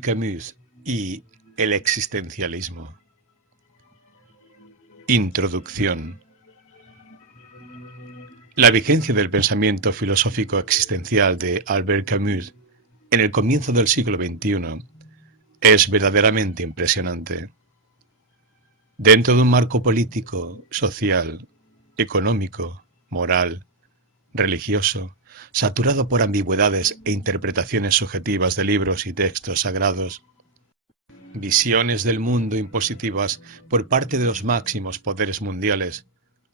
Camus y el existencialismo. Introducción. La vigencia del pensamiento filosófico existencial de Albert Camus en el comienzo del siglo XXI es verdaderamente impresionante. Dentro de un marco político, social, económico, moral, religioso, saturado por ambigüedades e interpretaciones subjetivas de libros y textos sagrados, visiones del mundo impositivas por parte de los máximos poderes mundiales,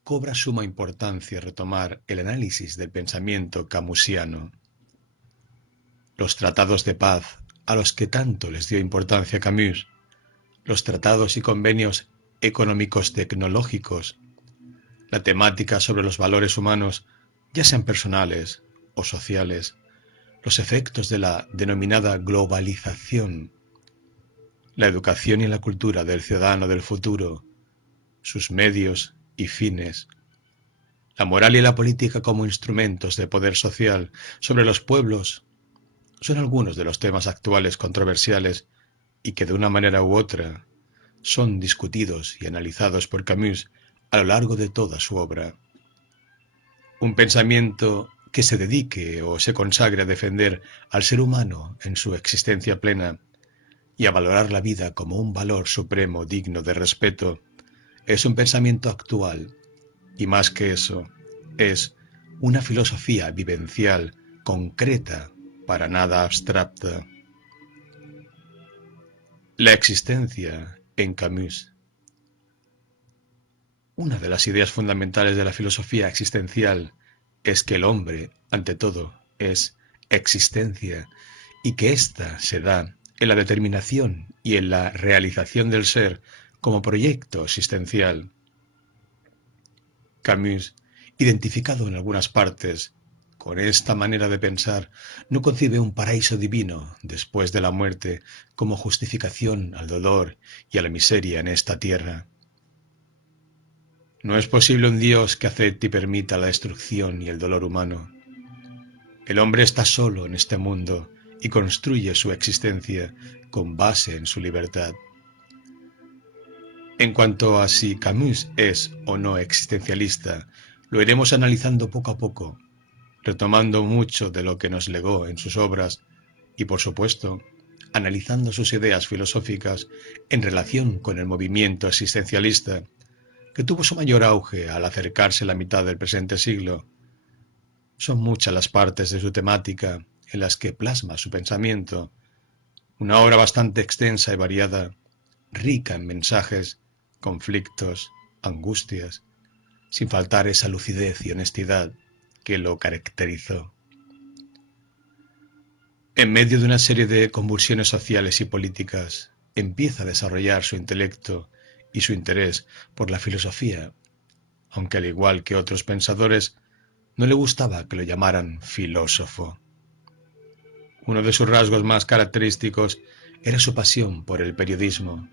cobra suma importancia retomar el análisis del pensamiento camusiano. Los tratados de paz, a los que tanto les dio importancia Camus, los tratados y convenios económicos tecnológicos, la temática sobre los valores humanos, ya sean personales o sociales, los efectos de la denominada globalización, la educación y la cultura del ciudadano del futuro, sus medios y fines, la moral y la política como instrumentos de poder social sobre los pueblos, son algunos de los temas actuales controversiales y que de una manera u otra son discutidos y analizados por Camus a lo largo de toda su obra. Un pensamiento que se dedique o se consagre a defender al ser humano en su existencia plena y a valorar la vida como un valor supremo digno de respeto, es un pensamiento actual y más que eso, es una filosofía vivencial, concreta, para nada abstracta. La existencia en Camus. Una de las ideas fundamentales de la filosofía existencial es que el hombre, ante todo, es existencia y que ésta se da en la determinación y en la realización del ser como proyecto existencial. Camus, identificado en algunas partes con esta manera de pensar, no concibe un paraíso divino después de la muerte como justificación al dolor y a la miseria en esta tierra. No es posible un Dios que acepte y permita la destrucción y el dolor humano. El hombre está solo en este mundo y construye su existencia con base en su libertad. En cuanto a si Camus es o no existencialista, lo iremos analizando poco a poco, retomando mucho de lo que nos legó en sus obras y, por supuesto, analizando sus ideas filosóficas en relación con el movimiento existencialista, que tuvo su mayor auge al acercarse la mitad del presente siglo. Son muchas las partes de su temática en las que plasma su pensamiento, una obra bastante extensa y variada, rica en mensajes, conflictos, angustias, sin faltar esa lucidez y honestidad que lo caracterizó. En medio de una serie de convulsiones sociales y políticas, empieza a desarrollar su intelecto y su interés por la filosofía, aunque al igual que otros pensadores, no le gustaba que lo llamaran filósofo. Uno de sus rasgos más característicos era su pasión por el periodismo,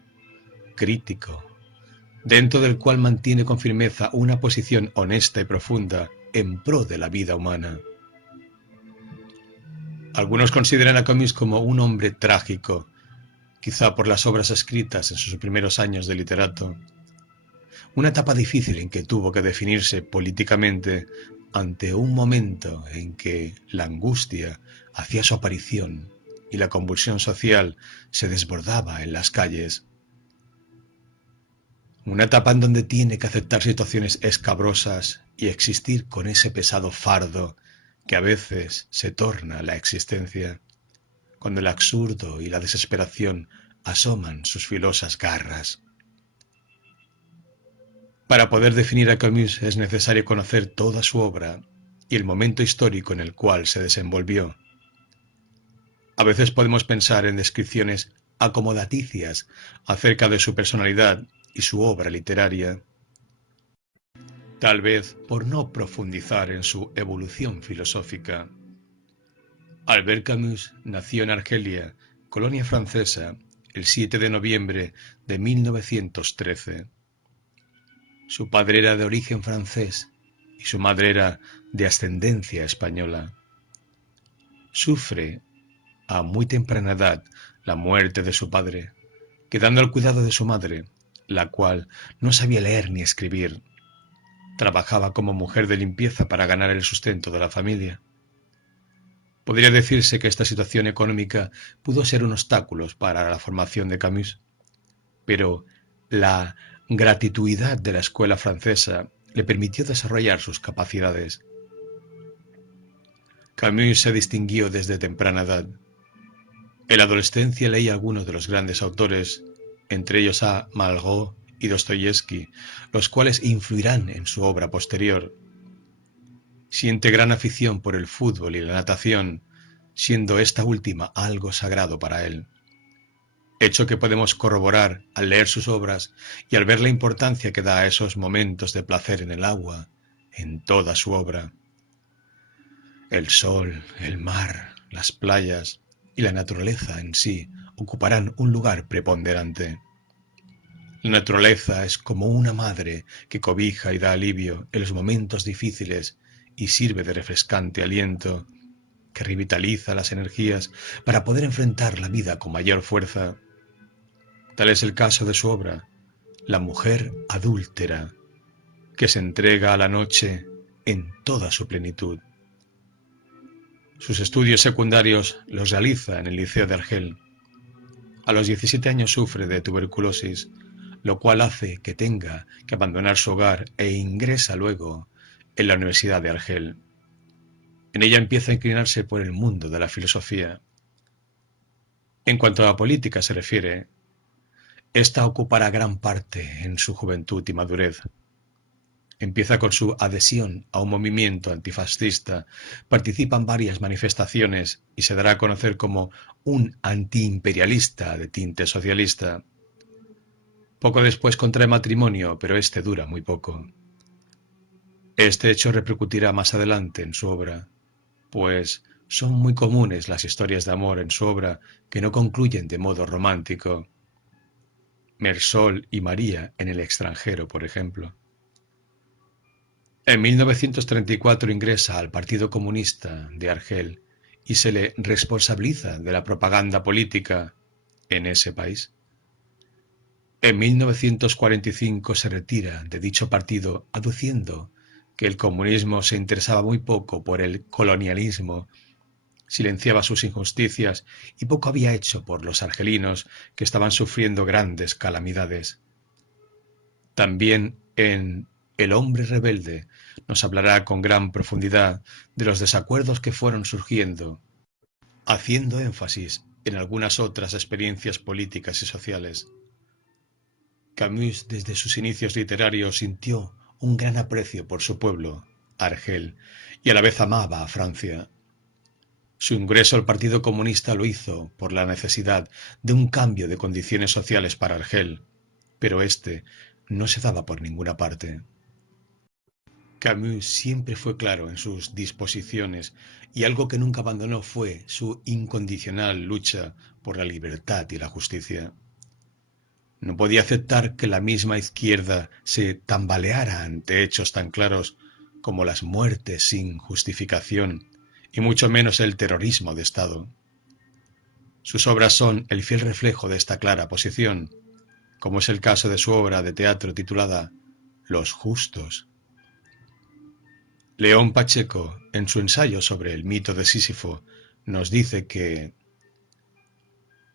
crítico, dentro del cual mantiene con firmeza una posición honesta y profunda en pro de la vida humana. Algunos consideran a Camus como un hombre trágico, quizá por las obras escritas en sus primeros años de literato, una etapa difícil en que tuvo que definirse políticamente ante un momento en que la angustia hacía su aparición y la convulsión social se desbordaba en las calles. Una etapa en donde tiene que aceptar situaciones escabrosas y existir con ese pesado fardo que a veces se torna la existencia, cuando el absurdo y la desesperación asoman sus filosas garras. Para poder definir a Camus es necesario conocer toda su obra y el momento histórico en el cual se desenvolvió. A veces podemos pensar en descripciones acomodaticias acerca de su personalidad y su obra literaria, tal vez por no profundizar en su evolución filosófica. Albert Camus nació en Argelia, colonia francesa, el 7 de noviembre de 1913. Su padre era de origen francés y su madre era de ascendencia española. Sufre, a muy temprana edad, la muerte de su padre, quedando al cuidado de su madre, la cual no sabía leer ni escribir. Trabajaba como mujer de limpieza para ganar el sustento de la familia. Podría decirse que esta situación económica pudo ser un obstáculo para la formación de Camus, pero la gratuidad de la escuela francesa le permitió desarrollar sus capacidades. Camus se distinguió desde temprana edad. En la adolescencia leía algunos de los grandes autores, entre ellos a Malraux y Dostoyevsky, los cuales influirán en su obra posterior. Siente gran afición por el fútbol y la natación, siendo esta última algo sagrado para él. Hecho que podemos corroborar al leer sus obras y al ver la importancia que da a esos momentos de placer en el agua, en toda su obra. El sol, el mar, las playas y la naturaleza en sí ocuparán un lugar preponderante. La naturaleza es como una madre que cobija y da alivio en los momentos difíciles y sirve de refrescante aliento que revitaliza las energías para poder enfrentar la vida con mayor fuerza. Tal es el caso de su obra, La mujer adúltera, que se entrega a la noche en toda su plenitud. Sus estudios secundarios los realiza en el Liceo de Argel. A los 17 años sufre de tuberculosis, lo cual hace que tenga que abandonar su hogar e ingresa luego en la Universidad de Argel. En ella empieza a inclinarse por el mundo de la filosofía. En cuanto a la política se refiere, esta ocupará gran parte en su juventud y madurez. Empieza con su adhesión a un movimiento antifascista, participa en varias manifestaciones y se dará a conocer como un antiimperialista de tinte socialista. Poco después contrae matrimonio, pero este dura muy poco. Este hecho repercutirá más adelante en su obra, pues son muy comunes las historias de amor en su obra que no concluyen de modo romántico. Mersol y María en el extranjero, por ejemplo. En 1934 ingresa al Partido Comunista de Argel y se le responsabiliza de la propaganda política en ese país. En 1945 se retira de dicho partido aduciendo que el comunismo se interesaba muy poco por el colonialismo, silenciaba sus injusticias y poco había hecho por los argelinos que estaban sufriendo grandes calamidades. También en El hombre rebelde nos hablará con gran profundidad de los desacuerdos que fueron surgiendo, haciendo énfasis en algunas otras experiencias políticas y sociales. Camus, desde sus inicios literarios, sintió un gran aprecio por su pueblo, Argel, y a la vez amaba a Francia. Su ingreso al Partido Comunista lo hizo por la necesidad de un cambio de condiciones sociales para Argel, pero este no se daba por ninguna parte. Camus siempre fue claro en sus disposiciones y algo que nunca abandonó fue su incondicional lucha por la libertad y la justicia. No podía aceptar que la misma izquierda se tambaleara ante hechos tan claros como las muertes sin justificación y mucho menos el terrorismo de Estado. Sus obras son el fiel reflejo de esta clara posición, como es el caso de su obra de teatro titulada Los Justos. León Pacheco, en su ensayo sobre el mito de Sísifo, nos dice que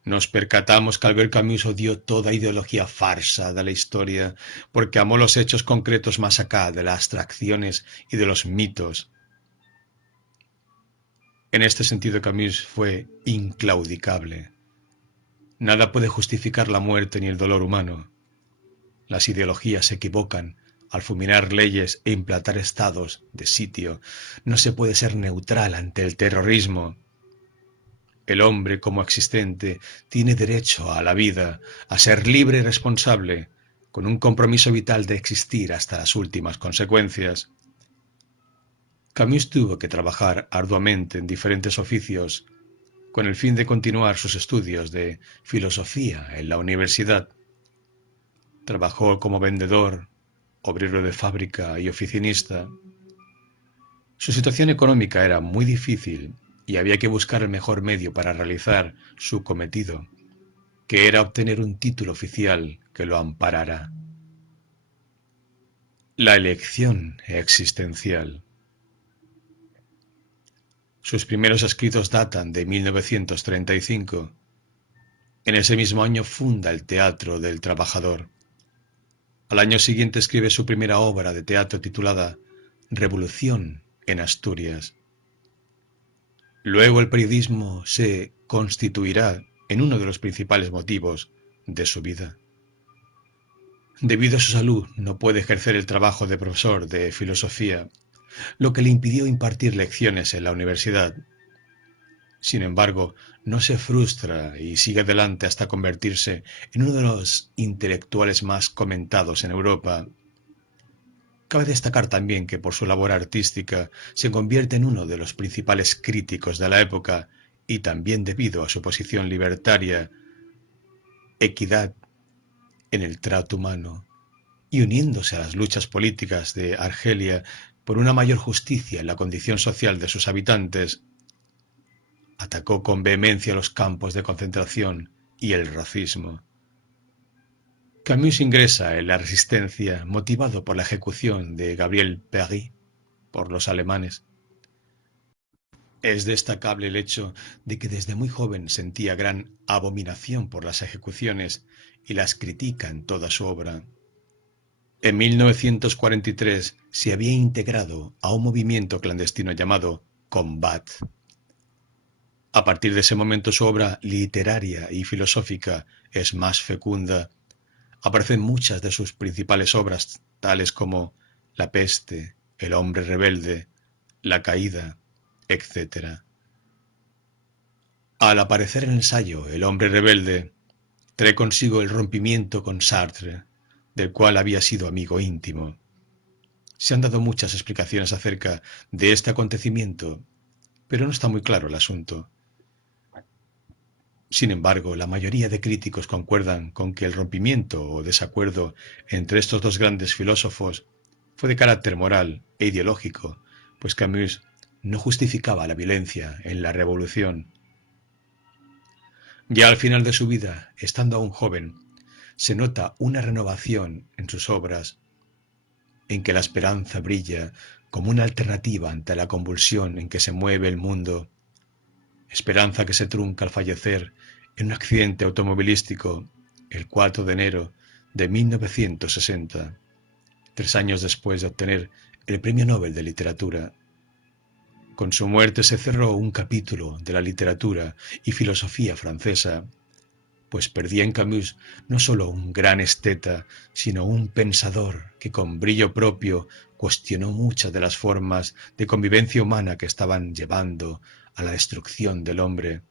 nos percatamos que Albert Camus odió toda ideología farsa de la historia porque amó los hechos concretos más acá de las abstracciones y de los mitos. En este sentido Camus fue inclaudicable. Nada puede justificar la muerte ni el dolor humano. Las ideologías se equivocan al fulminar leyes e implantar estados de sitio. No se puede ser neutral ante el terrorismo. El hombre como existente tiene derecho a la vida, a ser libre y responsable, con un compromiso vital de existir hasta las últimas consecuencias. Camus tuvo que trabajar arduamente en diferentes oficios con el fin de continuar sus estudios de filosofía en la universidad. Trabajó como vendedor, obrero de fábrica y oficinista. Su situación económica era muy difícil y había que buscar el mejor medio para realizar su cometido, que era obtener un título oficial que lo amparara. La elección existencial. Sus primeros escritos datan de 1935. En ese mismo año funda el Teatro del Trabajador. Al año siguiente escribe su primera obra de teatro titulada Revolución en Asturias. Luego el periodismo se constituirá en uno de los principales motivos de su vida. Debido a su salud, no puede ejercer el trabajo de profesor de filosofía, lo que le impidió impartir lecciones en la universidad. Sin embargo, no se frustra y sigue adelante hasta convertirse en uno de los intelectuales más comentados en Europa. Cabe destacar también que por su labor artística se convierte en uno de los principales críticos de la época y también debido a su posición libertaria, equidad en el trato humano y uniéndose a las luchas políticas de Argelia por una mayor justicia en la condición social de sus habitantes, atacó con vehemencia los campos de concentración y el racismo. Camus ingresa en la Resistencia motivado por la ejecución de Gabriel Péry por los alemanes. Es destacable el hecho de que desde muy joven sentía gran abominación por las ejecuciones y las critica en toda su obra. En 1943 se había integrado a un movimiento clandestino llamado Combat. A partir de ese momento su obra literaria y filosófica es más fecunda. Aparecen muchas de sus principales obras, tales como La peste, El hombre rebelde, La caída, etc. Al aparecer en el ensayo El hombre rebelde, trae consigo el rompimiento con Sartre, del cual había sido amigo íntimo. Se han dado muchas explicaciones acerca de este acontecimiento, pero no está muy claro el asunto. Sin embargo, la mayoría de críticos concuerdan con que el rompimiento o desacuerdo entre estos dos grandes filósofos fue de carácter moral e ideológico, pues Camus no justificaba la violencia en la revolución. Ya al final de su vida, estando aún joven, se nota una renovación en sus obras, en que la esperanza brilla como una alternativa ante la convulsión en que se mueve el mundo, esperanza que se trunca al fallecer en un accidente automovilístico el 4 de enero de 1960, 3 años después de obtener el Premio Nobel de Literatura. Con su muerte se cerró un capítulo de la literatura y filosofía francesa, pues perdía en Camus no solo un gran esteta, sino un pensador que con brillo propio cuestionó muchas de las formas de convivencia humana que estaban llevando a la destrucción del hombre.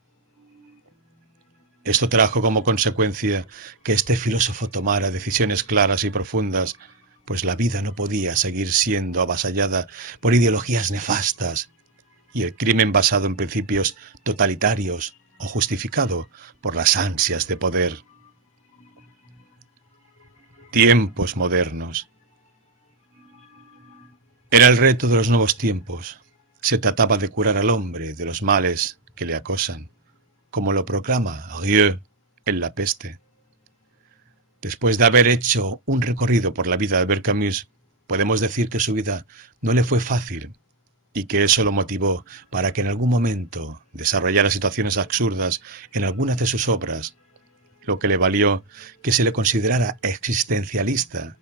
Esto trajo como consecuencia que este filósofo tomara decisiones claras y profundas, pues la vida no podía seguir siendo avasallada por ideologías nefastas y el crimen basado en principios totalitarios o justificado por las ansias de poder. Tiempos modernos. Era el reto de los nuevos tiempos. Se trataba de curar al hombre de los males que le acosan, como lo proclama Rieu en La peste. Después de haber hecho un recorrido por la vida de Albert Camus, podemos decir que su vida no le fue fácil y que eso lo motivó para que en algún momento desarrollara situaciones absurdas en algunas de sus obras, lo que le valió que se le considerara existencialista,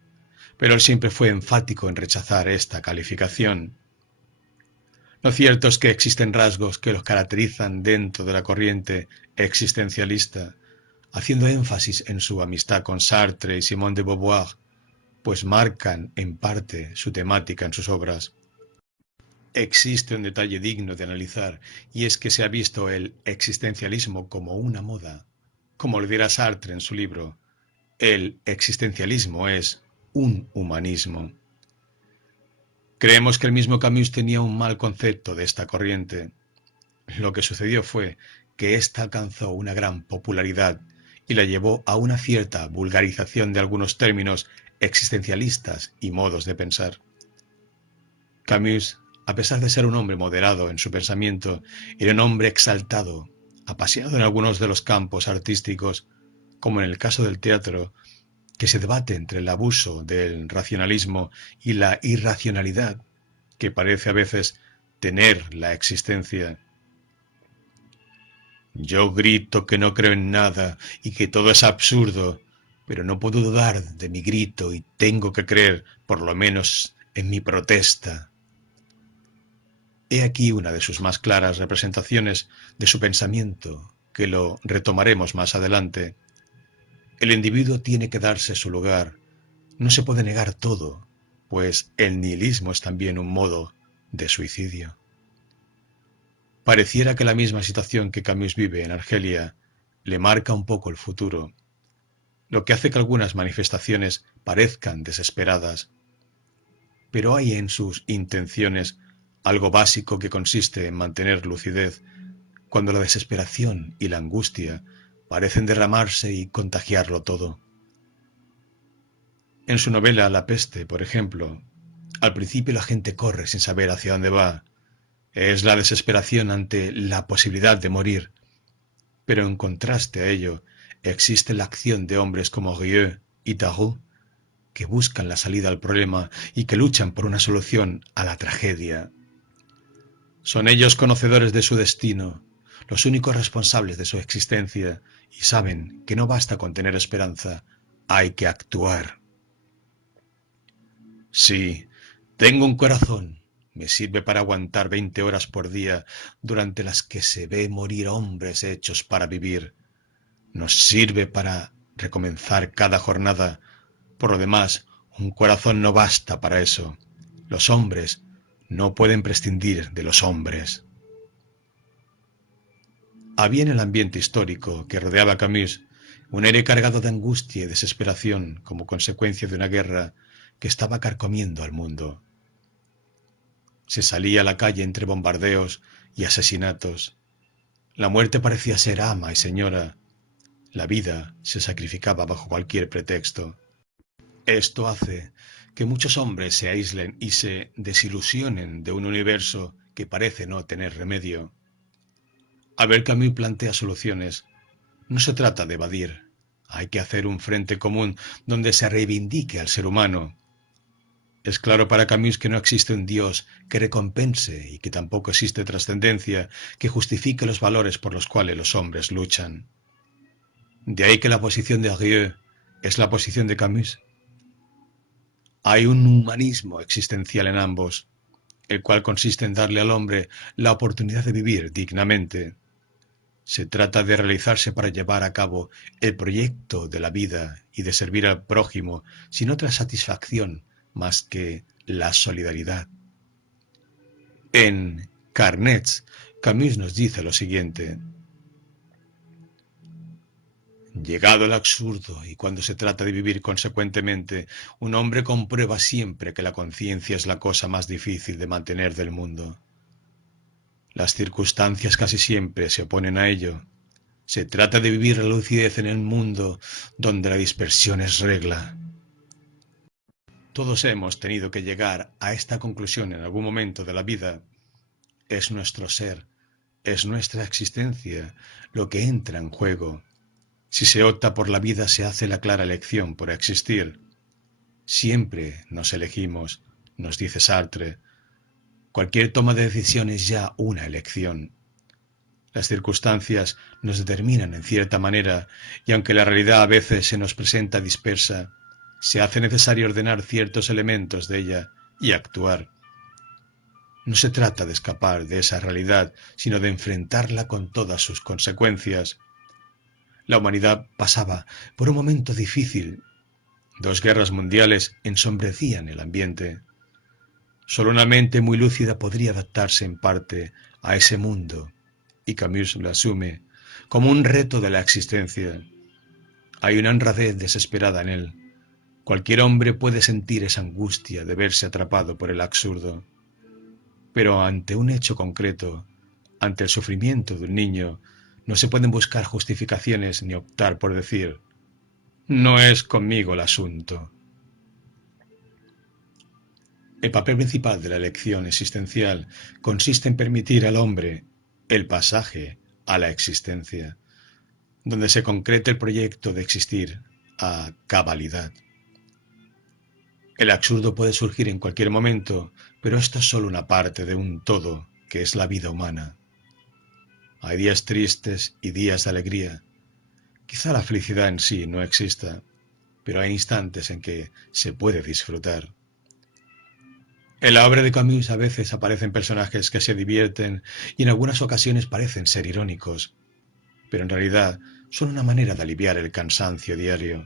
pero él siempre fue enfático en rechazar esta calificación. Lo cierto es que existen rasgos que los caracterizan dentro de la corriente existencialista, haciendo énfasis en su amistad con Sartre y Simone de Beauvoir, pues marcan en parte su temática en sus obras. Existe un detalle digno de analizar, y es que se ha visto el existencialismo como una moda. Como lo dirá Sartre en su libro, el existencialismo es un humanismo. Creemos que el mismo Camus tenía un mal concepto de esta corriente. Lo que sucedió fue que ésta alcanzó una gran popularidad y la llevó a una cierta vulgarización de algunos términos existencialistas y modos de pensar. Camus, a pesar de ser un hombre moderado en su pensamiento, era un hombre exaltado, apasionado en algunos de los campos artísticos, como en el caso del teatro, que se debate entre el abuso del racionalismo y la irracionalidad, que parece a veces tener la existencia. Yo grito que no creo en nada y que todo es absurdo, pero no puedo dudar de mi grito y tengo que creer, por lo menos, en mi protesta. He aquí una de sus más claras representaciones de su pensamiento, que lo retomaremos más adelante. El individuo tiene que darse su lugar, no se puede negar todo, pues el nihilismo es también un modo de suicidio. Pareciera que la misma situación que Camus vive en Argelia le marca un poco el futuro, lo que hace que algunas manifestaciones parezcan desesperadas, pero hay en sus intenciones algo básico que consiste en mantener lucidez cuando la desesperación y la angustia parecen derramarse y contagiarlo todo. En su novela La peste, por ejemplo, al principio la gente corre sin saber hacia dónde va. Es la desesperación ante la posibilidad de morir, pero en contraste a ello existe la acción de hombres como Rieu y Tarot, que buscan la salida al problema y que luchan por una solución a la tragedia. Son ellos conocedores de su destino, los únicos responsables de su existencia, y saben que no basta con tener esperanza, hay que actuar. Sí, tengo un corazón, me sirve para aguantar 20 horas por día durante las que se ve morir hombres hechos para vivir. Nos sirve para recomenzar cada jornada. Por lo demás, un corazón no basta para eso. Los hombres no pueden prescindir de los hombres. Había en el ambiente histórico que rodeaba a Camus un aire cargado de angustia y desesperación como consecuencia de una guerra que estaba carcomiendo al mundo. Se salía a la calle entre bombardeos y asesinatos. La muerte parecía ser ama y señora. La vida se sacrificaba bajo cualquier pretexto. Esto hace que muchos hombres se aíslen y se desilusionen de un universo que parece no tener remedio. Albert Camus plantea soluciones. No se trata de evadir. Hay que hacer un frente común donde se reivindique al ser humano. Es claro para Camus que no existe un Dios que recompense y que tampoco existe trascendencia que justifique los valores por los cuales los hombres luchan. De ahí que la posición de Rieu es la posición de Camus. Hay un humanismo existencial en ambos, el cual consiste en darle al hombre la oportunidad de vivir dignamente. Se trata de realizarse para llevar a cabo el proyecto de la vida y de servir al prójimo sin otra satisfacción más que la solidaridad. En Carnets, Camus nos dice lo siguiente: llegado el absurdo y cuando se trata de vivir consecuentemente, un hombre comprueba siempre que la conciencia es la cosa más difícil de mantener del mundo. Las circunstancias casi siempre se oponen a ello. Se trata de vivir la lucidez en el mundo donde la dispersión es regla. Todos hemos tenido que llegar a esta conclusión en algún momento de la vida. Es nuestro ser, es nuestra existencia lo que entra en juego. Si se opta por la vida se hace la clara elección por existir. Siempre nos elegimos, nos dice Sartre. Cualquier toma de decisión es ya una elección. Las circunstancias nos determinan en cierta manera y aunque la realidad a veces se nos presenta dispersa, se hace necesario ordenar ciertos elementos de ella y actuar. No se trata de escapar de esa realidad, sino de enfrentarla con todas sus consecuencias. La humanidad pasaba por un momento difícil. 2 guerras mundiales ensombrecían el ambiente. Solo una mente muy lúcida podría adaptarse en parte a ese mundo, y Camus lo asume como un reto de la existencia. Hay una honradez desesperada en él. Cualquier hombre puede sentir esa angustia de verse atrapado por el absurdo. Pero ante un hecho concreto, ante el sufrimiento de un niño, no se pueden buscar justificaciones ni optar por decir, no es conmigo el asunto. El papel principal de la elección existencial consiste en permitir al hombre el pasaje a la existencia. donde se concreta el proyecto de existir a cabalidad. El absurdo puede surgir en cualquier momento, pero esto es solo una parte de un todo que es la vida humana. Hay días tristes y días de alegría. Quizá la felicidad en sí no exista, pero hay instantes en que se puede disfrutar. En la obra de Camus a veces aparecen personajes que se divierten y en algunas ocasiones parecen ser irónicos, pero en realidad son una manera de aliviar el cansancio diario.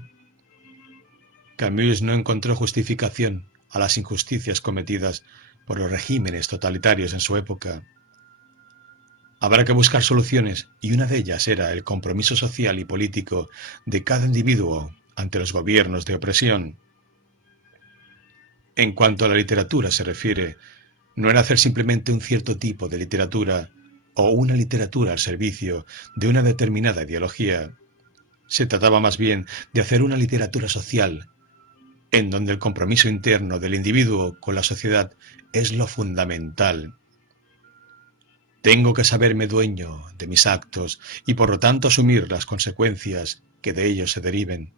Camus no encontró justificación a las injusticias cometidas por los regímenes totalitarios en su época. Habrá que buscar soluciones y una de ellas era el compromiso social y político de cada individuo ante los gobiernos de opresión. En cuanto a la literatura se refiere, no era hacer simplemente un cierto tipo de literatura o una literatura al servicio de una determinada ideología. Se trataba más bien de hacer una literatura social, en donde el compromiso interno del individuo con la sociedad es lo fundamental. Tengo que saberme dueño de mis actos y por lo tanto asumir las consecuencias que de ellos se deriven.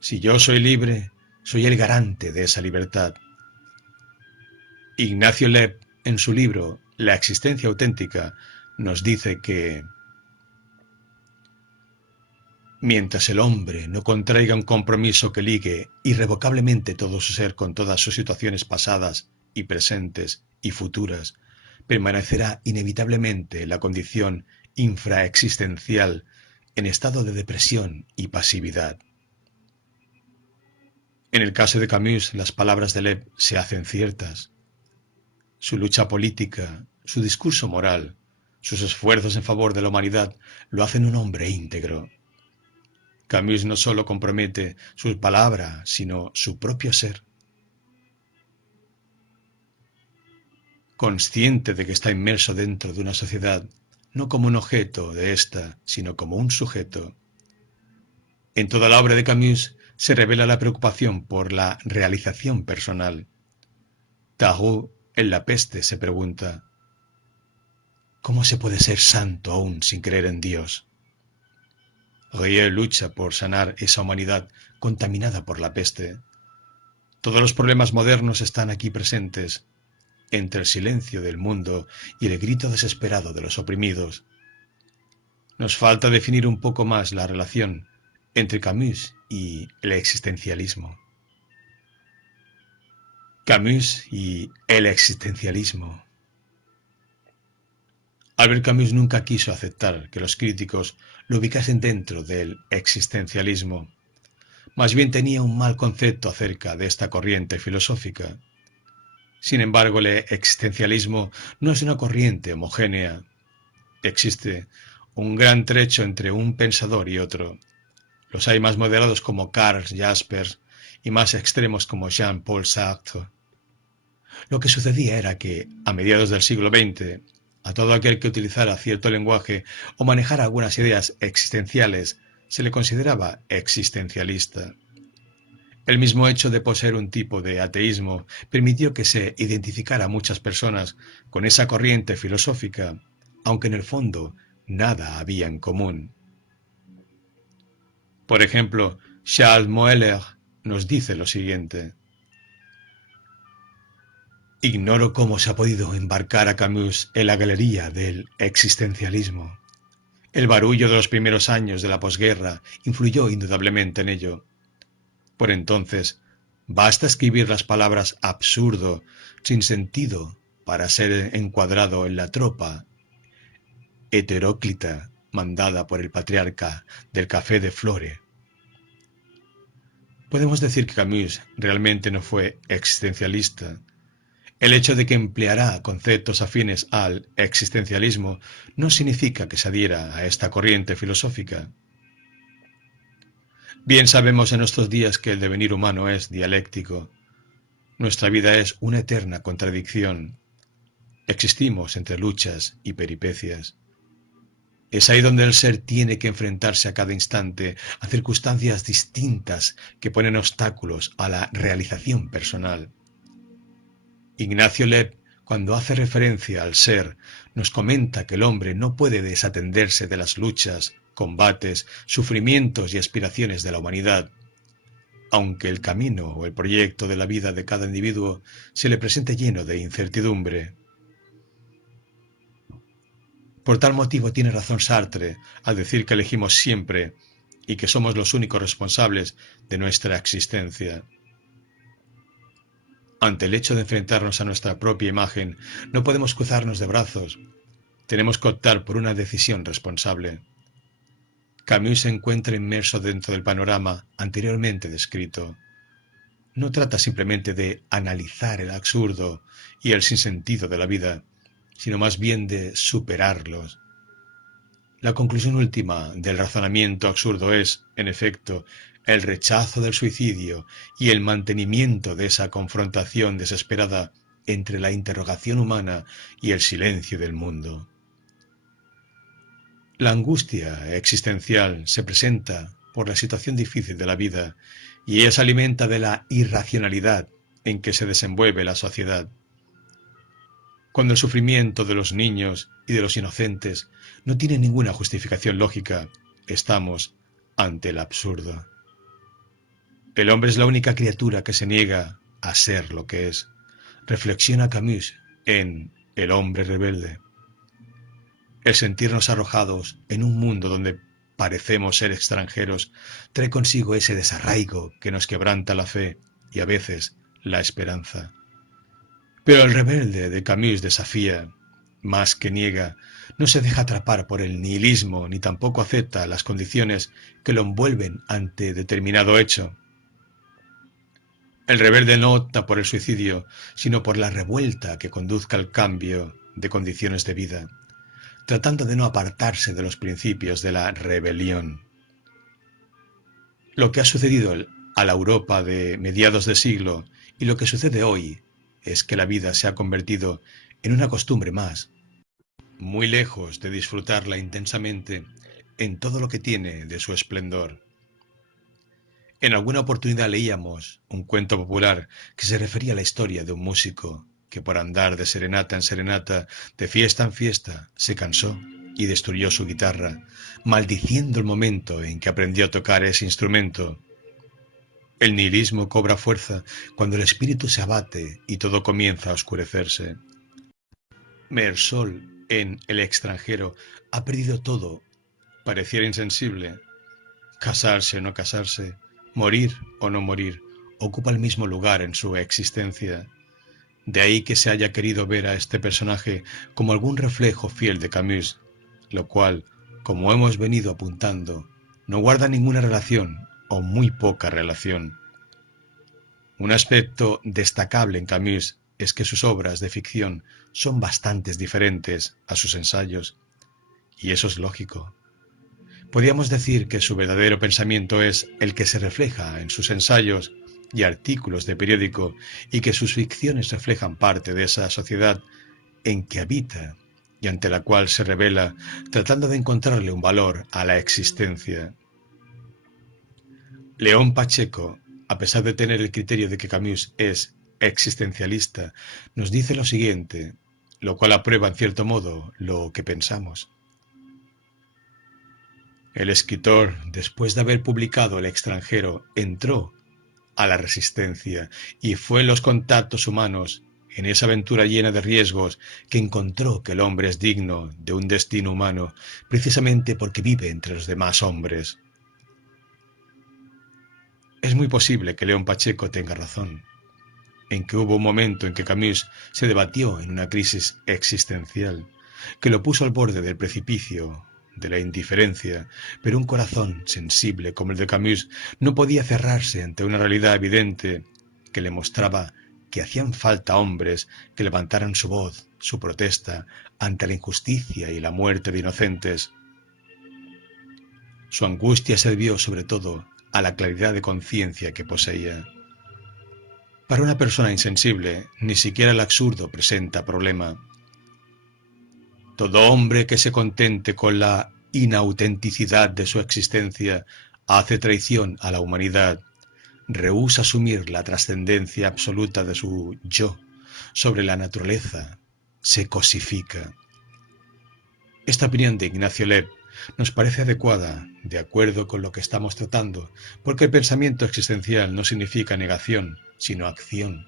Si yo soy libre, soy el garante de esa libertad. Ignacio Lev, en su libro La existencia auténtica, nos dice que mientras el hombre no contraiga un compromiso que ligue irrevocablemente todo su ser con todas sus situaciones pasadas y presentes y futuras, permanecerá inevitablemente la condición infraexistencial en estado de depresión y pasividad. En el caso de Camus, las palabras de Lev se hacen ciertas. Su lucha política, su discurso moral, sus esfuerzos en favor de la humanidad lo hacen un hombre íntegro. Camus no solo compromete su palabra, sino su propio ser. Consciente de que está inmerso dentro de una sociedad, no como un objeto de ésta, sino como un sujeto. En toda la obra de Camus se revela la preocupación por la realización personal. Tarot, en La peste, se pregunta: ¿cómo se puede ser santo aún sin creer en Dios? Rie lucha por sanar esa humanidad contaminada por la peste. Todos los problemas modernos están aquí presentes, entre el silencio del mundo y el grito desesperado de los oprimidos. Nos falta definir un poco más la relación entre Camus y el existencialismo. Camus y el existencialismo. Albert Camus nunca quiso aceptar que los críticos lo ubicasen dentro del existencialismo. Más bien tenía un mal concepto acerca de esta corriente filosófica. Sin embargo, el existencialismo no es una corriente homogénea. Existe un gran trecho entre un pensador y otro. Los hay más moderados como Karl Jaspers y más extremos como Jean-Paul Sartre. Lo que sucedía era que, a mediados del siglo XX, a todo aquel que utilizara cierto lenguaje o manejara algunas ideas existenciales se le consideraba existencialista. El mismo hecho de poseer un tipo de ateísmo permitió que se identificara a muchas personas con esa corriente filosófica, aunque en el fondo nada había en común. Por ejemplo, Charles Moeller nos dice lo siguiente: ignoro cómo se ha podido embarcar a Camus en la galería del existencialismo. El barullo de los primeros años de la posguerra influyó indudablemente en ello. Por entonces, basta escribir las palabras absurdo, sin sentido, para ser encuadrado en la tropa heteróclita mandada por el patriarca del Café de Flore. Podemos decir que Camus realmente no fue existencialista. El hecho de que empleara conceptos afines al existencialismo no significa que se adhiera a esta corriente filosófica. Bien sabemos en nuestros días que el devenir humano es dialéctico. Nuestra vida es una eterna contradicción. Existimos entre luchas y peripecias. Es ahí donde el ser tiene que enfrentarse a cada instante a circunstancias distintas que ponen obstáculos a la realización personal. Ignacio Lev cuando hace referencia al ser, nos comenta que el hombre no puede desatenderse de las luchas, combates, sufrimientos y aspiraciones de la humanidad, aunque el camino o el proyecto de la vida de cada individuo se le presente lleno de incertidumbre. Por tal motivo tiene razón Sartre al decir que elegimos siempre y que somos los únicos responsables de nuestra existencia. Ante el hecho de enfrentarnos a nuestra propia imagen, no podemos cruzarnos de brazos. Tenemos que optar por una decisión responsable. Camus se encuentra inmerso dentro del panorama anteriormente descrito. No trata simplemente de analizar el absurdo y el sinsentido de la vida, sino más bien de superarlos. La conclusión última del razonamiento absurdo es, en efecto, el rechazo del suicidio y el mantenimiento de esa confrontación desesperada entre la interrogación humana y el silencio del mundo. La angustia existencial se presenta por la situación difícil de la vida y ella se alimenta de la irracionalidad en que se desenvuelve la sociedad. Cuando el sufrimiento de los niños y de los inocentes no tiene ninguna justificación lógica, estamos ante el absurdo. El hombre es la única criatura que se niega a ser lo que es. Reflexiona Camus en El hombre rebelde. El sentirnos arrojados en un mundo donde parecemos ser extranjeros trae consigo ese desarraigo que nos quebranta la fe y a veces la esperanza. Pero el rebelde de Camus desafía, más que niega, no se deja atrapar por el nihilismo ni tampoco acepta las condiciones que lo envuelven ante determinado hecho. El rebelde no opta por el suicidio, sino por la revuelta que conduzca al cambio de condiciones de vida, tratando de no apartarse de los principios de la rebelión. Lo que ha sucedido a la Europa de mediados de siglo y lo que sucede hoy es que la vida se ha convertido en una costumbre más, muy lejos de disfrutarla intensamente en todo lo que tiene de su esplendor. En alguna oportunidad leíamos un cuento popular que se refería a la historia de un músico que por andar de serenata en serenata, de fiesta en fiesta, se cansó y destruyó su guitarra, maldiciendo el momento en que aprendió a tocar ese instrumento. El nihilismo cobra fuerza cuando el espíritu se abate y todo comienza a oscurecerse. Mersol, en El extranjero, ha perdido todo, pareciera insensible. Casarse o no casarse, morir o no morir, ocupa el mismo lugar en su existencia. De ahí que se haya querido ver a este personaje como algún reflejo fiel de Camus, lo cual, como hemos venido apuntando, no guarda ninguna relación o muy poca relación. Un aspecto destacable en Camus es que sus obras de ficción son bastante diferentes a sus ensayos, y eso es lógico. Podríamos decir que su verdadero pensamiento es el que se refleja en sus ensayos y artículos de periódico y que sus ficciones reflejan parte de esa sociedad en que habita y ante la cual se revela tratando de encontrarle un valor a la existencia. León Pacheco, a pesar de tener el criterio de que Camus es existencialista, nos dice lo siguiente, lo cual aprueba en cierto modo lo que pensamos. El escritor, después de haber publicado El extranjero, entró a la resistencia y fue en los contactos humanos, en esa aventura llena de riesgos, que encontró que el hombre es digno de un destino humano, precisamente porque vive entre los demás hombres. Es muy posible que León Pacheco tenga razón, en que hubo un momento en que Camus se debatió en una crisis existencial, que lo puso al borde del precipicio, de la indiferencia, pero un corazón sensible como el de Camus no podía cerrarse ante una realidad evidente que le mostraba que hacían falta hombres que levantaran su voz, su protesta ante la injusticia y la muerte de inocentes. Su angustia se debió sobre todo a la claridad de conciencia que poseía. Para una persona insensible, ni siquiera el absurdo presenta problema. Todo hombre que se contente con la inautenticidad de su existencia hace traición a la humanidad, rehúsa asumir la trascendencia absoluta de su yo, sobre la naturaleza se cosifica. Esta opinión de Ignacio Lev nos parece adecuada, de acuerdo con lo que estamos tratando, porque el pensamiento existencial no significa negación, sino acción,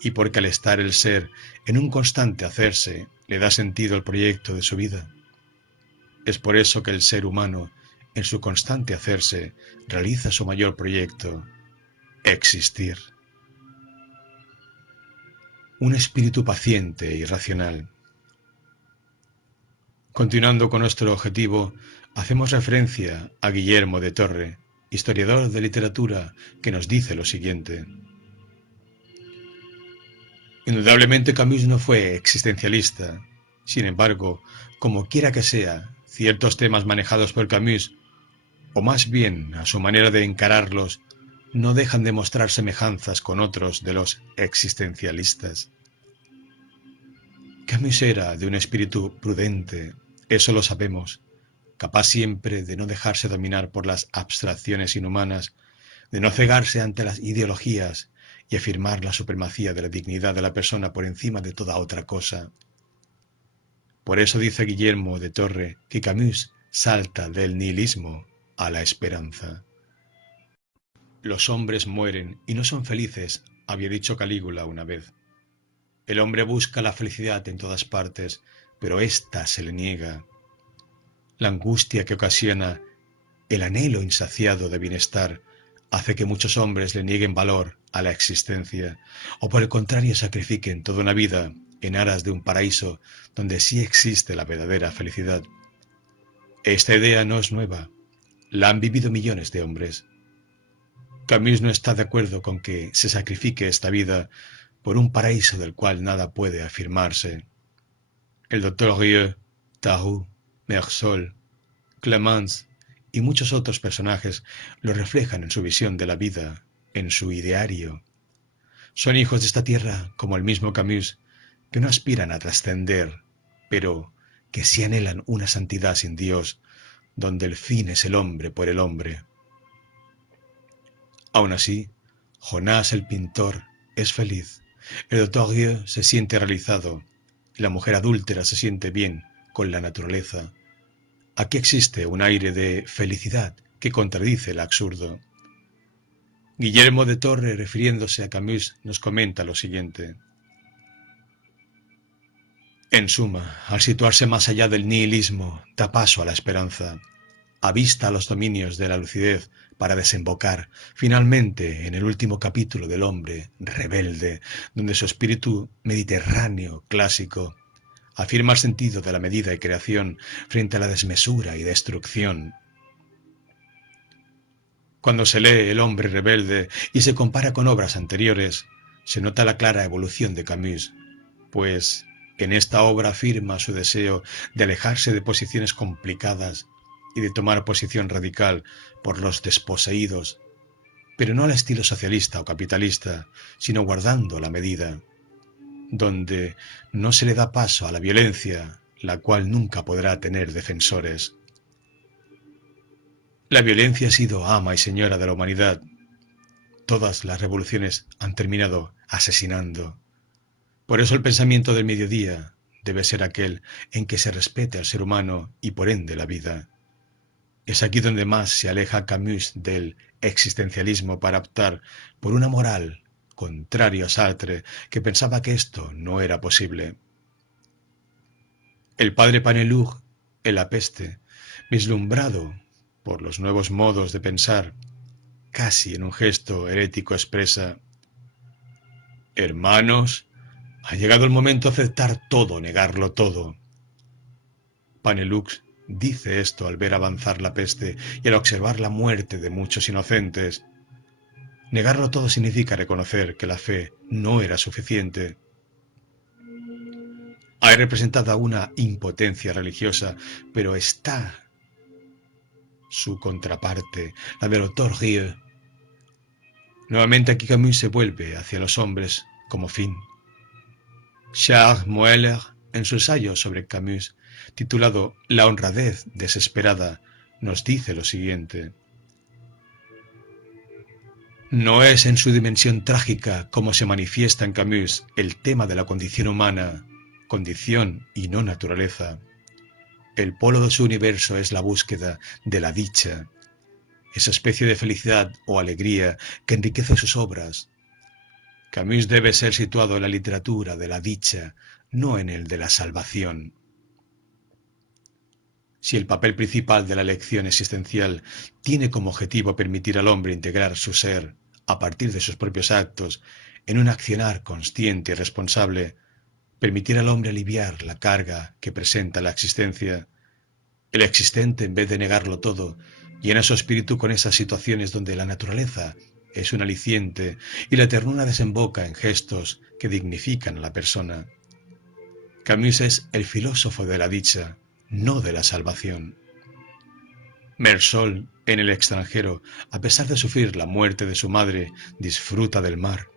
y porque al estar el ser en un constante hacerse, le da sentido al proyecto de su vida. Es por eso que el ser humano, en su constante hacerse, realiza su mayor proyecto: existir. Un espíritu paciente y racional. Continuando con nuestro objetivo, hacemos referencia a Guillermo de Torre, historiador de literatura, que nos dice lo siguiente. Indudablemente Camus no fue existencialista. Sin embargo, como quiera que sea, ciertos temas manejados por Camus, o más bien a su manera de encararlos, no dejan de mostrar semejanzas con otros de los existencialistas. Camus era de un espíritu prudente, eso lo sabemos, capaz siempre de no dejarse dominar por las abstracciones inhumanas, de no cegarse ante las ideologías y afirmar la supremacía de la dignidad de la persona por encima de toda otra cosa. Por eso dice Guillermo de Torre que Camus salta del nihilismo a la esperanza. Los hombres mueren y no son felices, había dicho Calígula una vez. El hombre busca la felicidad en todas partes, pero ésta se le niega. La angustia que ocasiona el anhelo insaciado de bienestar hace que muchos hombres le nieguen valor a la existencia, o por el contrario sacrifiquen toda una vida en aras de un paraíso donde sí existe la verdadera felicidad. Esta idea no es nueva, la han vivido millones de hombres. Camus no está de acuerdo con que se sacrifique esta vida por un paraíso del cual nada puede afirmarse. El doctor Rieu, Tarou, Mersol, Clemens y muchos otros personajes lo reflejan en su visión de la vida, en su ideario. Son hijos de esta tierra, como el mismo Camus, que no aspiran a trascender, pero que sí anhelan una santidad sin Dios, donde el fin es el hombre por el hombre. Aún así, Jonás el pintor es feliz, el doctor Rieu se siente realizado, y la mujer adúltera se siente bien con la naturaleza. Aquí existe un aire de felicidad que contradice el absurdo. Guillermo de Torre, refiriéndose a Camus, nos comenta lo siguiente. En suma, al situarse más allá del nihilismo, da paso a la esperanza, avista los dominios de la lucidez para desembocar finalmente en el último capítulo del hombre rebelde, donde su espíritu mediterráneo clásico afirma el sentido de la medida y creación frente a la desmesura y destrucción. Cuando se lee El hombre rebelde y se compara con obras anteriores, se nota la clara evolución de Camus, pues en esta obra afirma su deseo de alejarse de posiciones complicadas y de tomar posición radical por los desposeídos, pero no al estilo socialista o capitalista, sino guardando la medida, donde no se le da paso a la violencia, la cual nunca podrá tener defensores. La violencia ha sido ama y señora de la humanidad. Todas las revoluciones han terminado asesinando. Por eso el pensamiento del mediodía debe ser aquel en que se respete al ser humano y por ende la vida. Es aquí donde más se aleja Camus del existencialismo para optar por una moral contrario a Sartre, que pensaba que esto no era posible. El padre Panelug, en La peste, vislumbrado por los nuevos modos de pensar, casi en un gesto herético expresa: hermanos, ha llegado el momento de aceptar todo, negarlo todo. Panelux dice esto al ver avanzar la peste y al observar la muerte de muchos inocentes. Negarlo todo significa reconocer que la fe no era suficiente. Hay representada una impotencia religiosa, pero está su contraparte, la del autor Rieu. Nuevamente aquí Camus se vuelve hacia los hombres como fin. Charles Moeller, en su ensayo sobre Camus, titulado La honradez desesperada, nos dice lo siguiente. No es en su dimensión trágica como se manifiesta en Camus el tema de la condición humana, condición y no naturaleza. El polo de su universo es la búsqueda de la dicha, esa especie de felicidad o alegría que enriquece sus obras. Camus debe ser situado en la literatura de la dicha, no en el de la salvación. Si el papel principal de la lección existencial tiene como objetivo permitir al hombre integrar su ser, a partir de sus propios actos, en un accionar consciente y responsable, permitir al hombre aliviar la carga que presenta la existencia, el existente, en vez de negarlo todo, llena su espíritu con esas situaciones donde la naturaleza es un aliciente y la ternura desemboca en gestos que dignifican a la persona. Camus es el filósofo de la dicha, no de la salvación. Mersol, en El extranjero, a pesar de sufrir la muerte de su madre, disfruta del mar.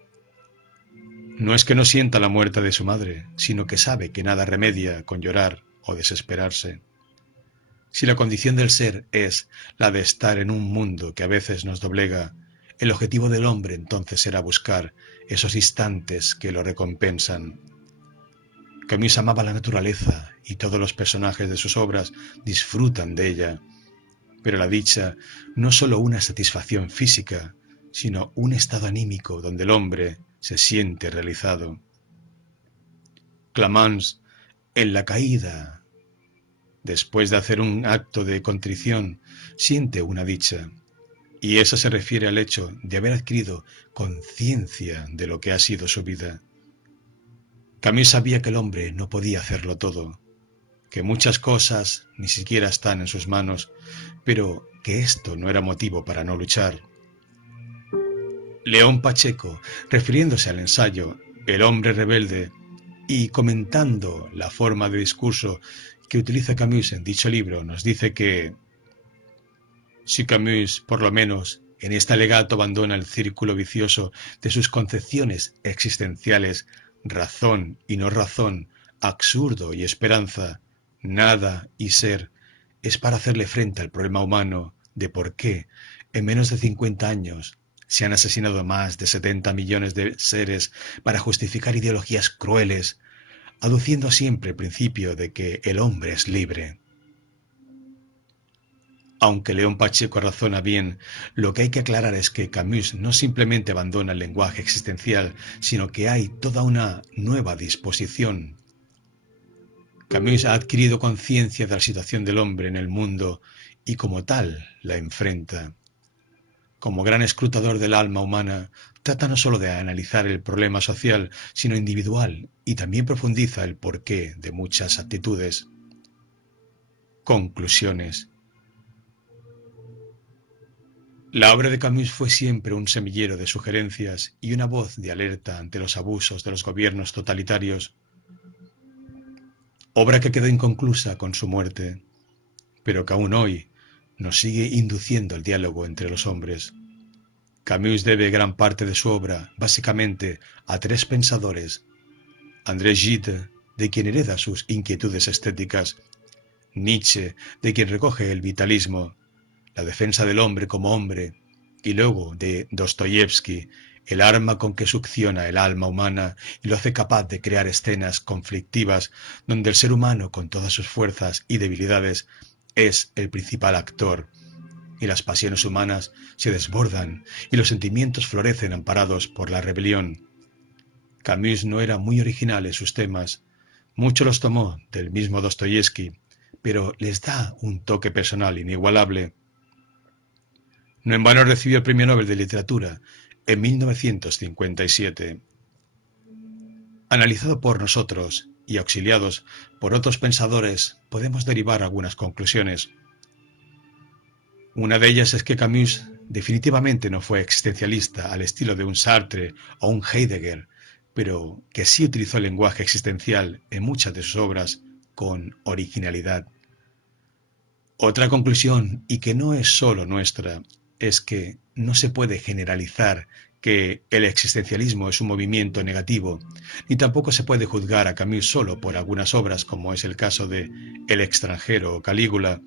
No es que no sienta la muerte de su madre, sino que sabe que nada remedia con llorar o desesperarse. Si la condición del ser es la de estar en un mundo que a veces nos doblega, el objetivo del hombre entonces será buscar esos instantes que lo recompensan. Camus amaba la naturaleza y todos los personajes de sus obras disfrutan de ella. Pero la dicha no es solo una satisfacción física, sino un estado anímico donde el hombre se siente realizado. Clamence, en La caída, después de hacer un acto de contrición, siente una dicha, y esa se refiere al hecho de haber adquirido conciencia de lo que ha sido su vida. Camus sabía que el hombre no podía hacerlo todo, que muchas cosas ni siquiera están en sus manos, pero que esto no era motivo para no luchar. León Pacheco, refiriéndose al ensayo El hombre rebelde y comentando la forma de discurso que utiliza Camus en dicho libro, nos dice que si Camus, por lo menos, en este alegato abandona el círculo vicioso de sus concepciones existenciales, razón y no razón, absurdo y esperanza, nada y ser, es para hacerle frente al problema humano de por qué, en menos de 50 años, se han asesinado más de 70 millones de seres para justificar ideologías crueles, aduciendo siempre el principio de que el hombre es libre. Aunque León Pacheco razona bien, lo que hay que aclarar es que Camus no simplemente abandona el lenguaje existencial, sino que hay toda una nueva disposición. Camus ha adquirido conciencia de la situación del hombre en el mundo y como tal la enfrenta. Como gran escrutador del alma humana, trata no solo de analizar el problema social, sino individual, y también profundiza el porqué de muchas actitudes. Conclusiones. La obra de Camus fue siempre un semillero de sugerencias y una voz de alerta ante los abusos de los gobiernos totalitarios. Obra que quedó inconclusa con su muerte, pero que aún hoy nos sigue induciendo el diálogo entre los hombres. Camus debe gran parte de su obra, básicamente, a tres pensadores: André Gide, de quien hereda sus inquietudes estéticas; Nietzsche, de quien recoge el vitalismo, la defensa del hombre como hombre, y luego de Dostoyevsky, el arma con que succiona el alma humana y lo hace capaz de crear escenas conflictivas donde el ser humano, con todas sus fuerzas y debilidades, es el principal actor, y las pasiones humanas se desbordan y los sentimientos florecen amparados por la rebelión. Camus no era muy original en sus temas, mucho los tomó del mismo Dostoyevsky, pero les da un toque personal inigualable. No en vano recibió el Premio Nobel de Literatura en 1957. Analizado por nosotros y auxiliados por otros pensadores, podemos derivar algunas conclusiones. Una de ellas es que Camus definitivamente no fue existencialista al estilo de un Sartre o un Heidegger, pero que sí utilizó el lenguaje existencial en muchas de sus obras con originalidad. Otra conclusión, y que no es solo nuestra, es que no se puede generalizar que el existencialismo es un movimiento negativo, ni tampoco se puede juzgar a Camus solo por algunas obras, como es el caso de El extranjero o Calígula.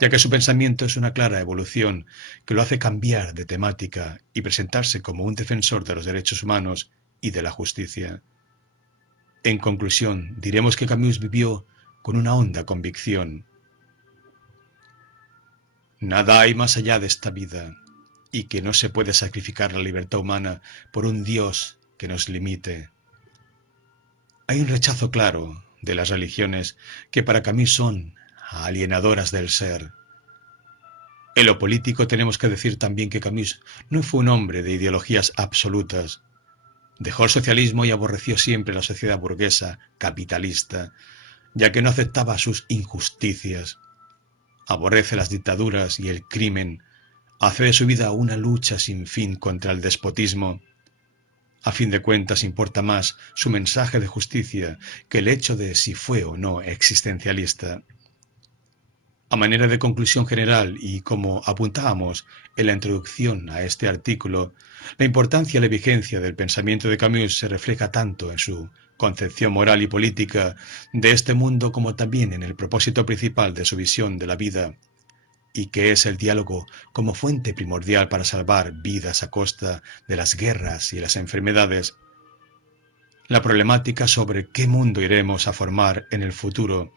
ya que su pensamiento es una clara evolución que lo hace cambiar de temática y presentarse como un defensor de los derechos humanos y de la justicia. En conclusión, diremos que Camus vivió con una honda convicción. Nada hay más allá de esta vida, y que no se puede sacrificar la libertad humana por un Dios que nos limite. Hay un rechazo claro de las religiones que para Camus son alienadoras del ser. En lo político tenemos que decir también que Camus no fue un hombre de ideologías absolutas. Dejó el socialismo y aborreció siempre la sociedad burguesa, capitalista, ya que no aceptaba sus injusticias. Aborrece las dictaduras y el crimen, hace de su vida una lucha sin fin contra el despotismo. A fin de cuentas importa más su mensaje de justicia que el hecho de si fue o no existencialista. A manera de conclusión general y como apuntábamos en la introducción a este artículo, la importancia y la vigencia del pensamiento de Camus se refleja tanto en su concepción moral y política de este mundo como también en el propósito principal de su visión de la vida, y que es el diálogo como fuente primordial para salvar vidas a costa de las guerras y las enfermedades. La problemática sobre qué mundo iremos a formar en el futuro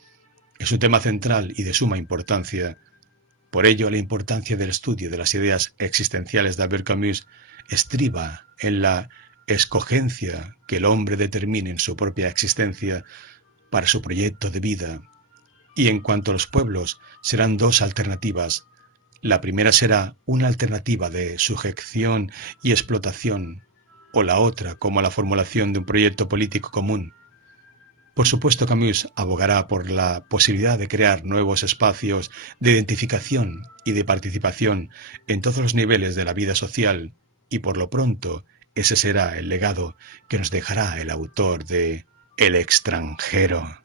es un tema central y de suma importancia. Por ello, la importancia del estudio de las ideas existenciales de Albert Camus estriba en la escogencia que el hombre determine en su propia existencia para su proyecto de vida. Y en cuanto a los pueblos, serán dos alternativas. La primera será una alternativa de sujeción y explotación, o la otra como la formulación de un proyecto político común. Por supuesto, Camus abogará por la posibilidad de crear nuevos espacios de identificación y de participación en todos los niveles de la vida social, y por lo pronto ese será el legado que nos dejará el autor de El extranjero.